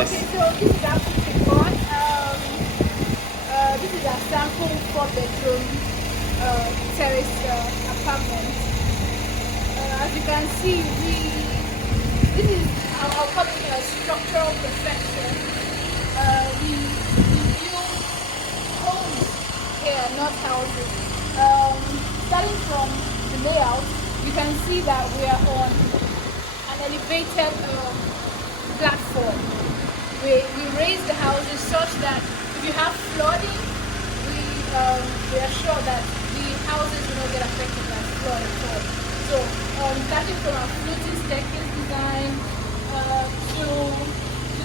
Yes. Okay, so this is Appleton Court. This is a sample 4-bedroom terrace apartment. As you can see, this is I'll call it a structural perfection. We build homes here, not houses. Starting from the layout, you can see that we are on an elevated platform. We raise the houses such that if you have flooding, we are sure that the houses will not get affected by flood at all. So starting from our floating staircase design to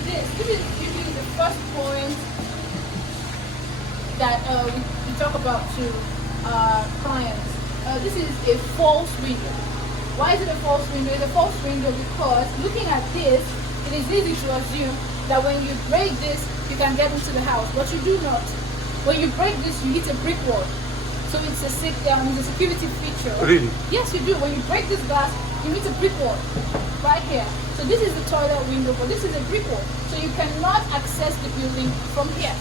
this is usually the first point that we talk about to clients. This is a false window. Why is it a false window? It's a false window because looking at this, it is easy to assume that when you break this, you can get into the house, but you do not. When you break this, you hit a brick wall. So it's a security feature. Really? Yes, you do. When you break this glass, you hit a brick wall right here. So this is the toilet window, but this is a brick wall. So you cannot access the building from here.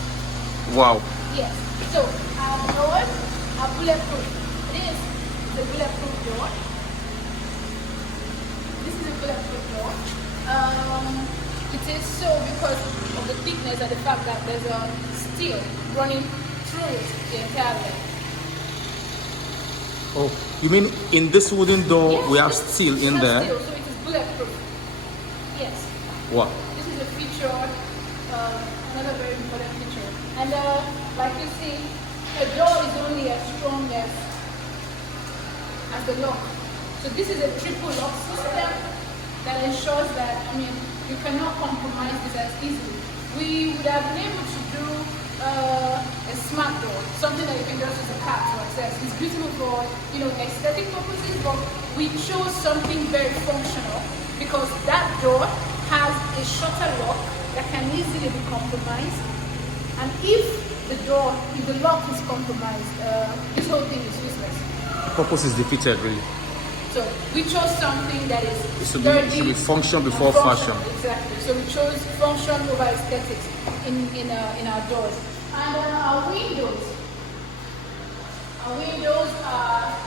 Wow. Yes. So our doors are bulletproof. This is a bulletproof door. This is a bulletproof door. It is so because of the thickness and the fact that there's a steel running through it the entire length. Oh, you mean in this wooden door Yes, we have steel in there? Steel, so it is bulletproof. Yes. Wow. This is a feature, another very important feature. And like you see, a door is only as strong as the lock. So this is a triple lock system that ensures that, you cannot compromise this as easily. We would have been able to do a smart door, something that you can just use a card to access. It's beautiful for aesthetic purposes, but we chose something very functional because that door has a shutter lock that can easily be compromised. And if the lock is compromised, this whole thing is useless. Purpose is defeated, really. So we chose something that is It should be function before fashion. Exactly. So we chose function over aesthetics in our doors. And our windows are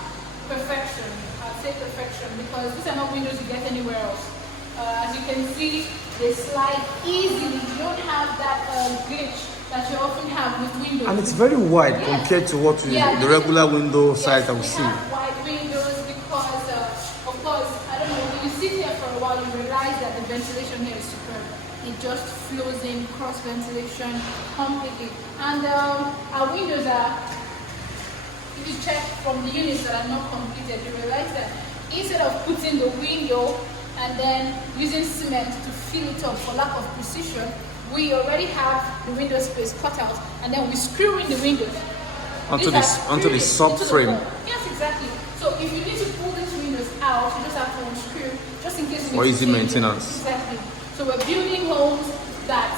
perfection. I'd say perfection because these are not windows you get anywhere else. As you can see, they slide easily. You don't have that glitch that you often have with windows. And it's very wide compared to what the regular window size that we see. Have wide windows because, of course, I don't know, when you sit here for a while, you realize that the ventilation here is superb. It just flows in, cross ventilation completely. And our windows are, if you check from the units that are not completed, you realize that instead of putting the window and then using cement to fill it up for lack of precision, we already have the window space cut out, and then we screw in the windows onto the subframe. Yes, exactly. So if you need to pull these windows out, you just have to unscrew, just in case you For need easy to maintenance. Exactly. So we're building homes that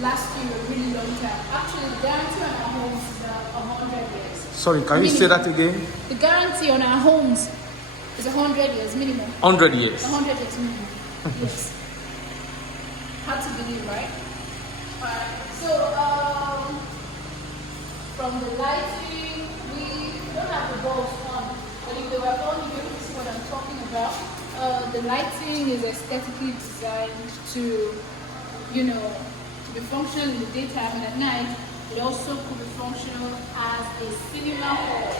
last you a really long time. Actually, the guarantee on our homes is 100 years. Sorry, can you say that again? The guarantee on our homes is 100 years minimum. 100 years. 100 years minimum. Yes. Hard to believe, right? Alright. So from the lighting, we don't have the bulbs on, but if they were on, you'll be able to see what I'm talking about. The lighting is aesthetically designed to be functional in the daytime, and at night it also could be functional as a cinema hall.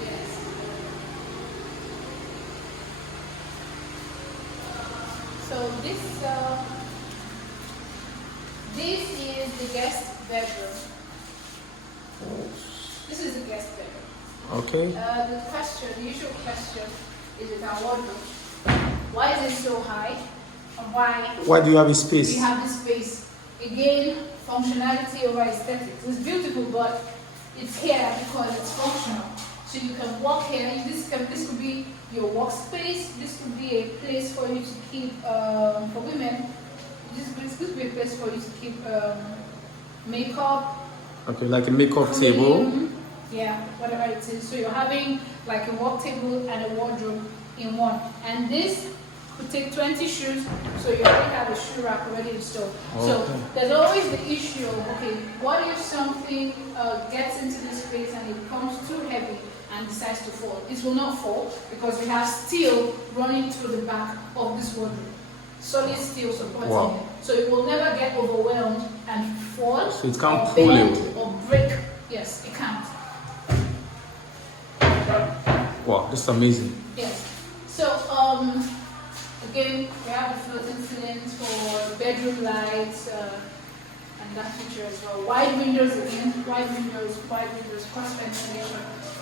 Yes. So this is the guest bedroom. This is the guest bedroom. Okay. The usual question is with our wardrobe. Why is it so high? And why do you have a space? we have this space? Again, functionality over aesthetics. It's beautiful, but it's here because it's functional. So you can walk here. This could be your workspace. This could be a place for you to keep, for women, this could be a place for you to keep makeup. Okay, like a makeup table. Yeah, whatever it is. So you're having like a work table and a wardrobe in one. And this could take 20 shoes, so you already have a shoe rack already installed. Okay. So there's always the issue of, okay, what if something gets into this space and it becomes too heavy and decides to fall? It will not fall because we have steel running through the back of this wardrobe. Solid steel supporting it. So it will never get overwhelmed and fall. So it can't or pull bend it. or break. Yes, it can't. Wow, this is amazing. Yes. So again, we have the floating ceilings for bedroom lights and that feature as well. Wide windows again, wide windows, cross ventilation,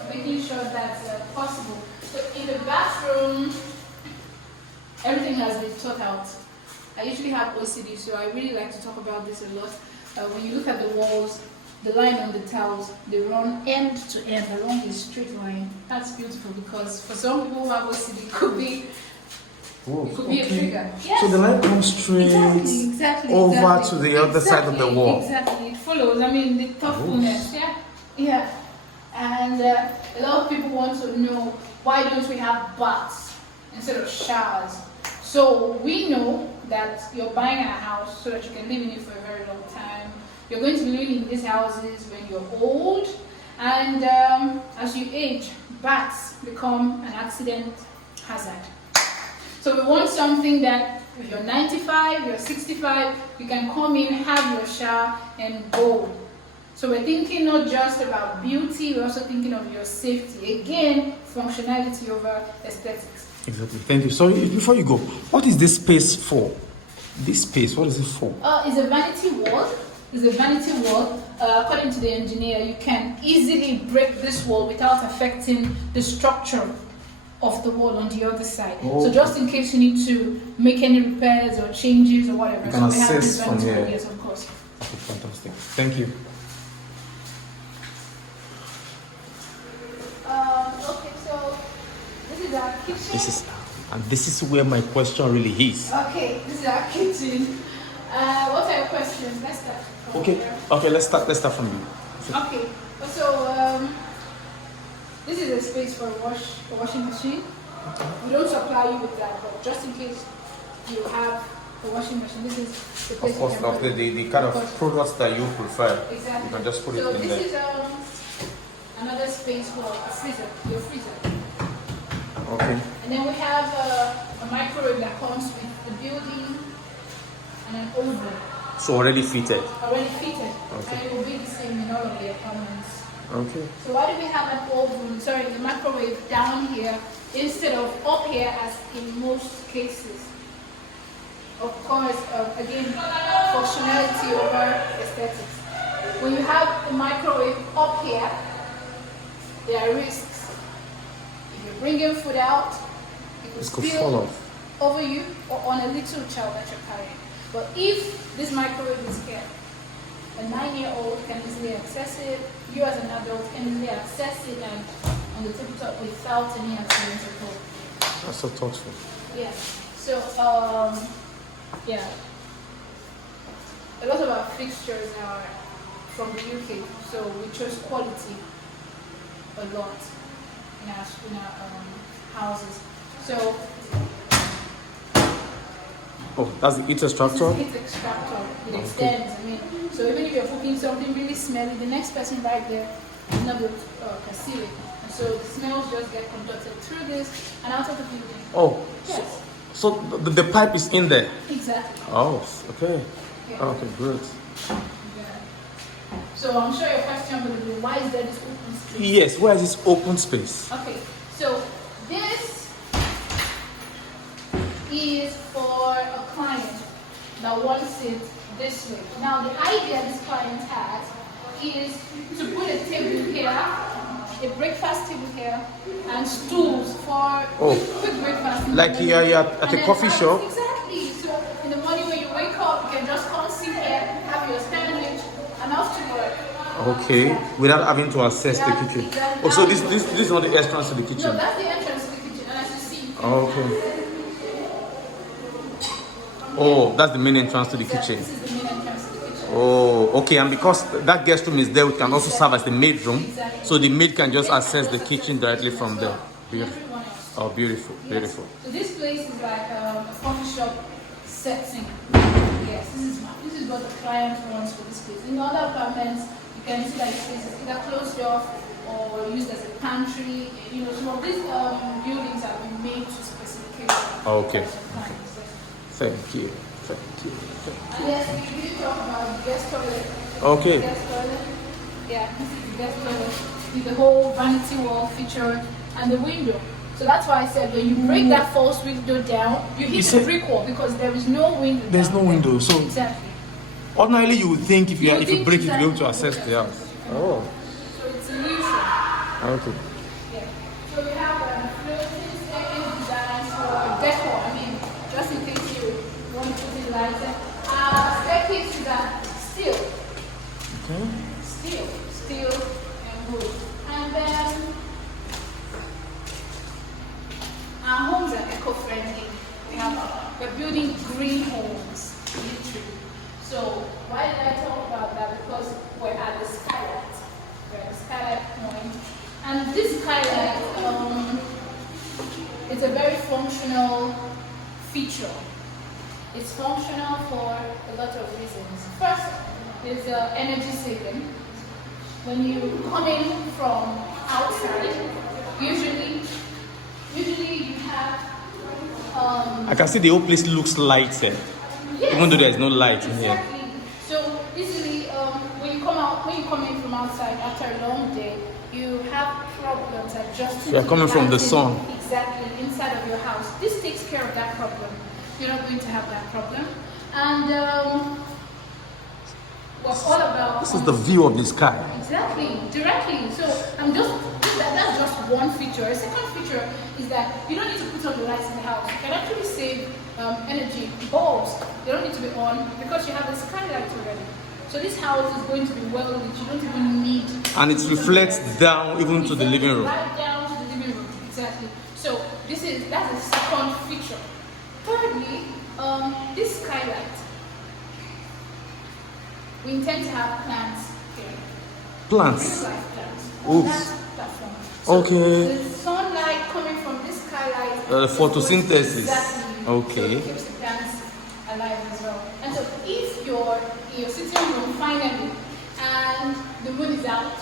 making sure that's possible. So in the bathroom, everything has been thought out. I usually have OCD, so I really like to talk about this a lot. When you look at the walls, the line on the tiles, they run end to end along a straight line. That's beautiful because for some people who have OCD, it could be a trigger. Yes. So the line comes straight over to the other side of the wall. Exactly, it follows. I mean, the thoughtfulness, yeah. And a lot of people want to know, why don't we have baths instead of showers? So we know that you're buying a house so that you can live in it for a very long time. You're going to be living in these houses when you're old, and as you age, baths become an accident hazard. So we want something that if you're 95, you're 65, you can come in, have your shower, and go. So we're thinking not just about beauty, we're also thinking of your safety. Again, functionality over aesthetics. Exactly. Thank you. Sorry, before you go, what is this space for? This space, what is it for? It's a vanity wall. According to the engineer, you can easily break this wall without affecting the structure of the wall on the other side. So just in case you need to make any repairs or changes or whatever. You can access from here. Yes, of course. Okay, fantastic. Thank you. Okay, so this is our kitchen. This is where my question really is. Okay, this is our kitchen. What are your questions? Let's start. Okay, let's start from you. Okay, so this is a space for a washing machine. We don't supply you with that, but just in case you have a washing machine, this is the place. Of course, of the kind of products that you prefer. Exactly. You can just put it in there. So there. this is another space for a freezer, your freezer. Okay. And then we have a microwave that comes with the building and an oven. So already fitted. Okay. And it will be the same in all of the apartments. Okay. So why do we have an oven, the microwave down here instead of up here as in most cases? Of course, again, functionality over aesthetics. When you have the microwave up here, there are risks. If you're bringing food out, it could spill over you or on a little child that you're carrying. But if this microwave is here, a 9-year-old can easily access it, you as an adult can easily access it and on the tabletop without any accidents at all. That's so thoughtful. Yeah. So, yeah. A lot of our fixtures are from the UK, so we chose quality a lot in our houses. So, that's the heat extractor? This is heat extractor. It extends. So even if you're cooking something really smelly, the next person right there is not going to perceive it. And so the smells just get conducted through this and out of the building. Yes. So the pipe is in there? Exactly. Okay. Yeah. Okay, great. Yeah. So I'm sure your question will be, why is there this open space? Yes, where is this open space? Okay, so this is for a client that wants it this way. Now the idea this client has is to put a table here, a breakfast table here, and stools for quick breakfast. Like you're at a coffee shop? Exactly. So in the morning when you wake up, you can just come sit here, have your sandwich, and off to work. Okay, without having to access the kitchen. Exactly. So this is not the entrance to the kitchen? No, that's the entrance to the kitchen, and as you see. Okay. That's the main entrance to the kitchen. This is the main entrance to the kitchen. Okay, and because that guest room is there, we can also serve as the maid room. Exactly. So the maid can just access the kitchen directly from there. Beautiful. Oh, beautiful, Yes. beautiful. So this place is like a coffee shop setting. Yes, this is what the client wants for this place. In the other apartments, you can see that the space is either closed off or used as a pantry. You know, some of these buildings have been made to specifications. Okay. of clients. Thank you. And yes, we did talk about the guest toilet. Okay. Guest toilet. Yeah, this is the guest toilet with the whole vanity wall feature and the window. So that's why I said when you break that false window down, you hit the brick wall because there is no window. There's no window, so exactly. ordinarily you would think if you break it, you'll be able to access exactly. the house. Oh. So it's illusion. Okay. Yeah. So we have floating staircase designs for decor. I mean, just in case you want to put it lights. Staircases are steel. Okay. Steel and wood. And then our homes are eco-friendly. We're building green homes, literally. So why did I talk about that? Because we're at the skylight. We're at the skylight point. And this skylight, it's a very functional feature. It's functional for a lot of reasons. First, is energy saving. When you come in from outside, usually you have I can see the whole place looks lighted, yes, even though there is no light in here. exactly. So easily when you come in from outside after a long day, you have problems adjusting. You are coming from the sun. Exactly, inside of your house. This takes care of that problem. You're not going to have that problem. And we're all about. This is the view of the sky. Exactly, directly. So that's just one feature. A second feature is that you don't need to put on the lights in the house. You can actually save energy. Bulbs, they don't need to be on because you have the skylight already. So this house is going to be well lit. You don't even need. And it reflects down even to the living room. Right down to the living room, exactly. So that's the second feature. Thirdly, this skylight. We intend to have plants here. Plants. Real life plants. Oof. That's platform. So Okay. the sunlight coming from this skylight. Photosynthesis. Exactly. Okay. So it keeps the plants alive as well. And so if you're in your sitting room finally and the moon is out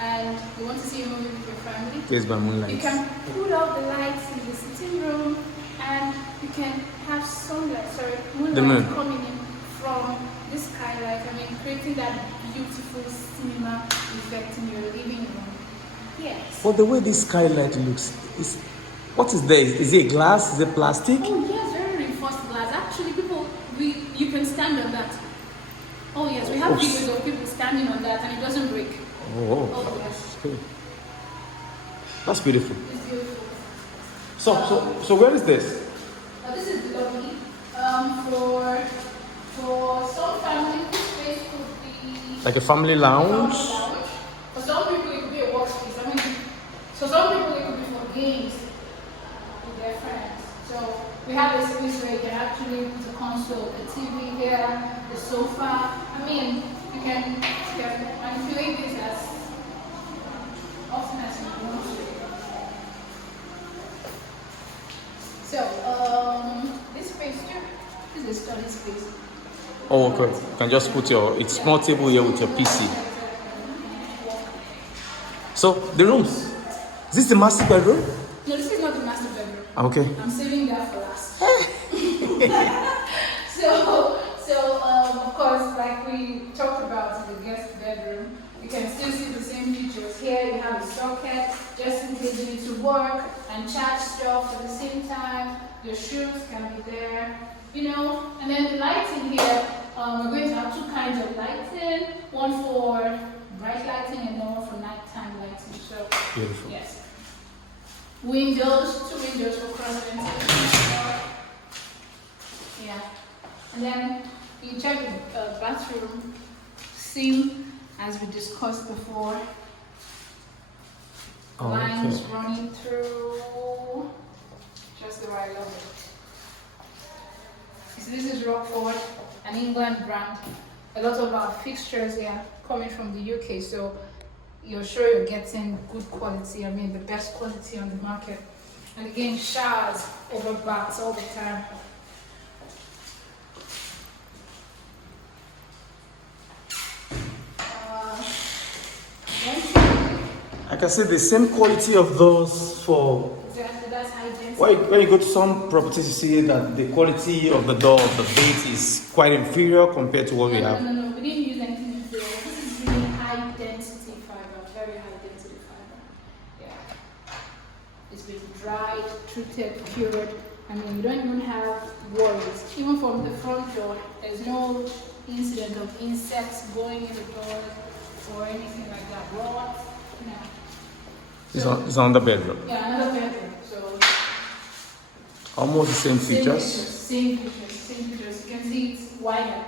and you want to see a movie with your family, Yes, by moonlight. you can put out the lights in the sitting room and you can have moonlight coming in from this skylight. I mean, creating that beautiful cinema effect in your living room. Yes. But the way this skylight looks, what is there? Is it glass? Is it plastic? Oh yes, very reinforced glass. Actually, you can stand on that. Oh yes, we have videos of people standing on that and it doesn't break. Oh yes. Okay. That's beautiful. It's beautiful. So where is this? This is the lobby. For some families, this space could be Like a family lounge? For some people, it could be a workspace. I mean, so some people it could be for games with their friends. So we have a space where you can actually put a console, a TV here, the sofa. I mean, you can manipulate this as often as you want to. So this space here is a study space. Oh, okay. You can just put it's small table here with your PC. So the rooms. Is this the master bedroom? No, this is not the master bedroom. Okay. I'm saving that for last. so of course, like we talked about in the guest bedroom, you can still see the same features. Here you have a socket, just in case you need to work and charge stuff at the same time. Your shoes can be there, And then the lighting here, we're going to have two kinds of lighting. One for bright lighting and one for nighttime lighting. So Beautiful. yes. Windows, two windows for cross ventilation. Yeah. And then you check the bathroom sink, as we discussed before. Lines running through. Just the right level. So this is Rockford, an England brand. A lot of our fixtures here coming from the UK. So you're sure you're getting good quality. I mean, the best quality on the market. And again, showers over baths all the time. I can see the same quality of those for. Exactly, that's high density. When you go to some properties, you see that the quality of the door, of the base is quite inferior compared to what we have. No, we didn't use anything inferior. This is really high density fiber, very high density fiber. Yeah. It's been dried, treated, cured. I mean, you don't even have worries. Even from the front door, there's no incident of insects going in the door or anything like that. Rods, no. It's on the bedroom. Yeah, another bedroom. So almost the same features. Same features. You can see it's wider.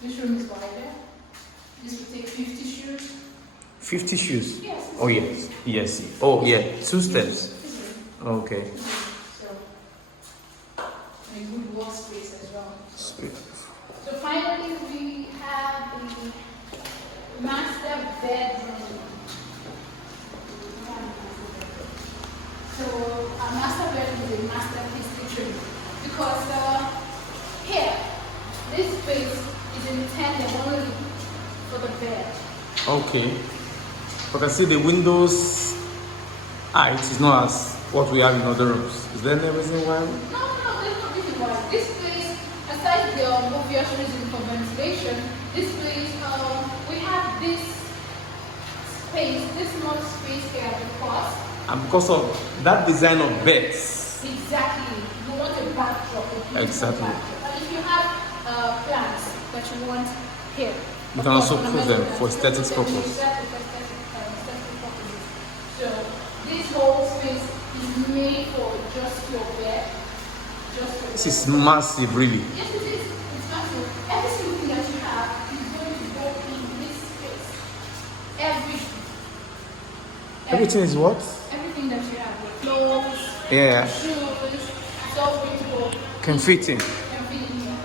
This room is wider. This will take 50 shoes. 50 shoes? Yes. Oh, yes. Yes. Oh, yeah. 2 steps. Okay. So, a good workspace as well. Space. So finally, we have the master bedroom. So our master bedroom is a masterpiece literally because here, this space is intended only for the bed. Okay. I can see the windows height is not as what we have in other rooms. Is there any reason why? No, there's no reason why. This place, aside the obvious reason for ventilation, this place, we have this space, this small space here because. And because of that design of beds. Exactly. You want a backdrop. Exactly. Backdrop. But if you have plants that you want here, you can also put them for aesthetics purpose. Exactly, for aesthetic purposes. So this whole space is made for just your bed. This is massive, really. Yes, it is. It's massive. Every single thing that you have is going to go in this space. Everything is what? Everything that you have, your clothes, Yeah. shoes, it's all going to go. Can fit in. Can fit in here.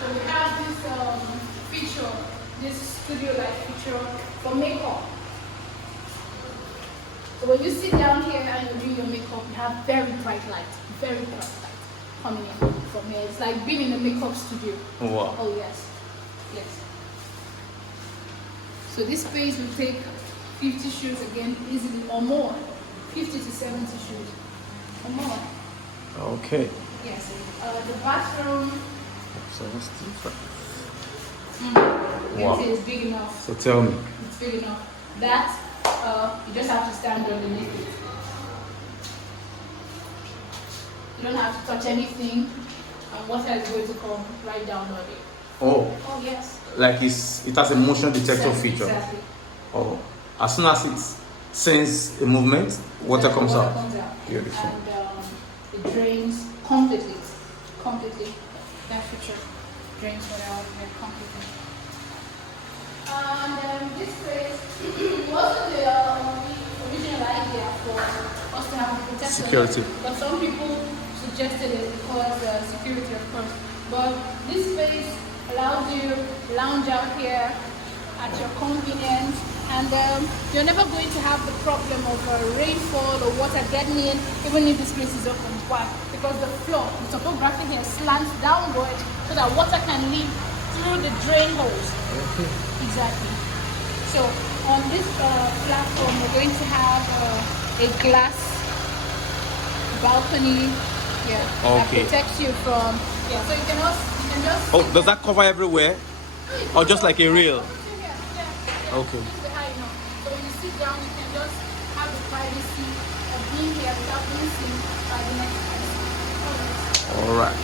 So we have this feature, this studio-like feature for makeup. So when you sit down here and you're doing your makeup, you have very bright light coming in from here. It's like being in a makeup studio. Wow. Oh yes, yes. So this space will take 50 shoes again easily or more, 50 to 70 shoes or more. Okay. Yes. The bathroom. So what's different? Wow. Wow. It's big enough. So tell me. It's big enough. That you just have to stand underneath it. You don't have to touch anything, and water is going to come right down on it. Oh. Oh yes. Like it has a motion detector feature. Exactly. Oh. As soon as it senses a movement, water comes out. Beautiful. And it drains completely. That feature drains water out here completely. And this place wasn't the original idea for us to have a protector. Security. But some people suggested it because security, of course. But this space allows you to lounge out here at your convenience. And you're never going to have the problem of rainfall or water getting in, even if this place is open. Why? Because the floor, the topography here slants downward so that water can leak through the drain holes. Okay. Exactly. So on this platform, we're going to have a glass balcony. Yeah. That Okay. protects you from. Yeah. So you can just. Oh, does that cover everywhere? Or just like a rail? Yeah. Okay. So when you sit down, you can just have the privacy of being here without being seen by the next person. Alright.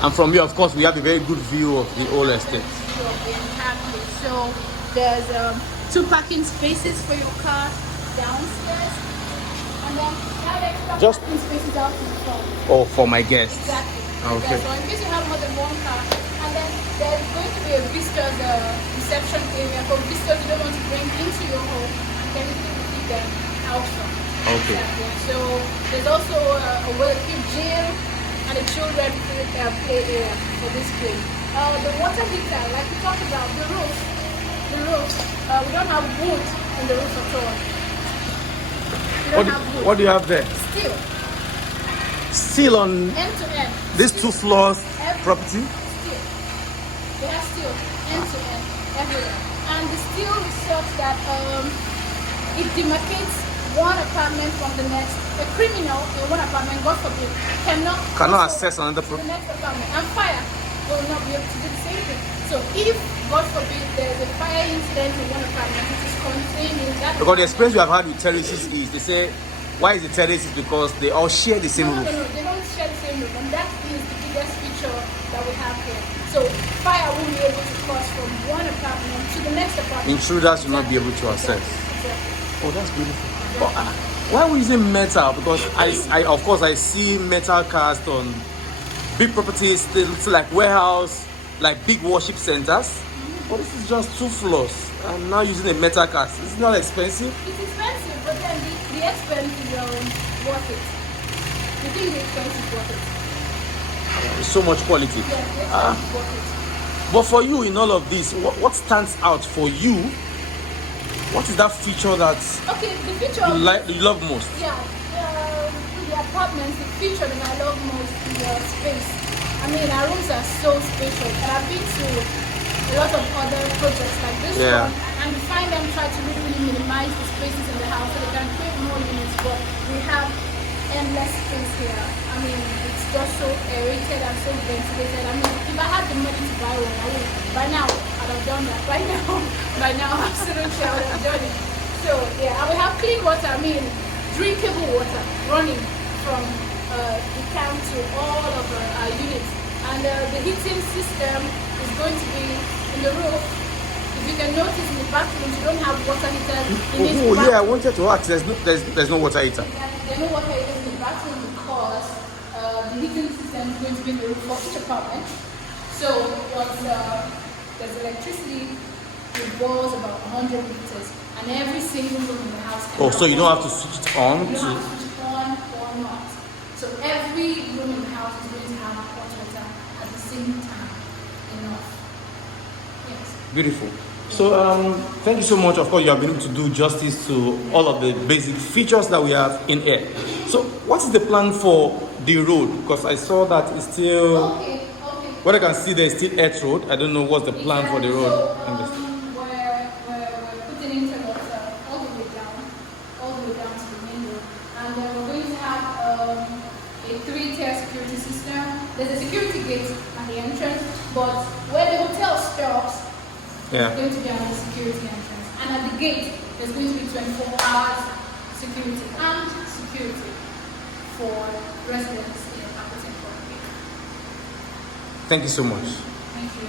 And from here, of course, we have a very good view of the whole estate. Exactly. So there's 2 parking spaces for your car downstairs, and then you have extra Just- parking spaces out in front. Oh, for my guests. Exactly. Okay. So in case you have more than one car, and then there's going to be a visitor's reception area for visitors you don't want to bring into your home. You can easily receive them out front. Okay. Exactly. So there's also a well-equipped gym and a children play area for this place. The water heater, like we talked about, the roof the roof, we don't have wood in the roof at all. We don't have wood. What do you have there? Steel. Steel on End to end. these 2 floors property? Steel. We have steel end to end everywhere. And the steel is such that it demarcates one apartment from the next. A criminal in one apartment, God forbid, cannot access another the next apartment. And fire will not be able to do the same thing. So if, God forbid, there's a fire incident in one apartment, it is contained in that. Because the experience we have had with terraces is, they say, why is the terraces? Because they all share the same roof. No, they don't share the same roof, and that is the biggest feature that we have here. So fire won't be able to cross from one apartment to the next apartment. Intruders will not be able to access. Exactly. Oh, that's beautiful. But, why are we using metal? Because I of course I see metal cast on big properties, still like warehouse, like big worship centers. But this is just 2 floors. I'm now using a metal cast. It's not expensive. It's expensive, but then the expense is worth it. The thing is expensive worth it. It's so much quality. Yeah, the expense is worth it. But for you in all of this, what stands out for you? What is that feature that Okay, the feature you love most? Yeah, the apartments, the feature that I love most is the space. I mean, our rooms are so spacious, and I've been to a lot of other projects like this one, and we find them try to really minimize the spaces in the house so they can create more units, but we have endless space here. I mean, it's just so aerated and so ventilated. I mean, if I had the money to buy one, I would. By now, I'd have done that. By now, absolutely, I would have done it. So, yeah, and we have clean water. I mean, drinkable water running from the tank to all of our units. And the heating system is going to be in the roof. If you can notice in the bathrooms, you don't have water heaters in this bathroom. Yeah, I wanted to ask. There's no water heater. There's no water heaters in the bathroom because the heating system is going to be in the roof for each apartment. So once there's electricity, it boils about 100 liters, and every single room in the house. So you don't have to switch it on. You don't have to switch it on or not. So every room in the house is going to have hot water at the same time. Enough. Yes. Beautiful. So thank you so much. Of course, you have been able to do justice to all of the basic features that we have in here. So what is the plan for the road? Because I saw that it's still. Okay. What I can see there is still earth road. I don't know what's the plan for the road. So, we're putting interlocks all the way down to the main road, and we're going to have a 3-tier security system. There's a security gate at the entrance, but where the hotel stops, there's going to be another security entrance, and at the gate there's going to be 24 hours security and security for residents in Appleton Court. Thank you so much. Thank you.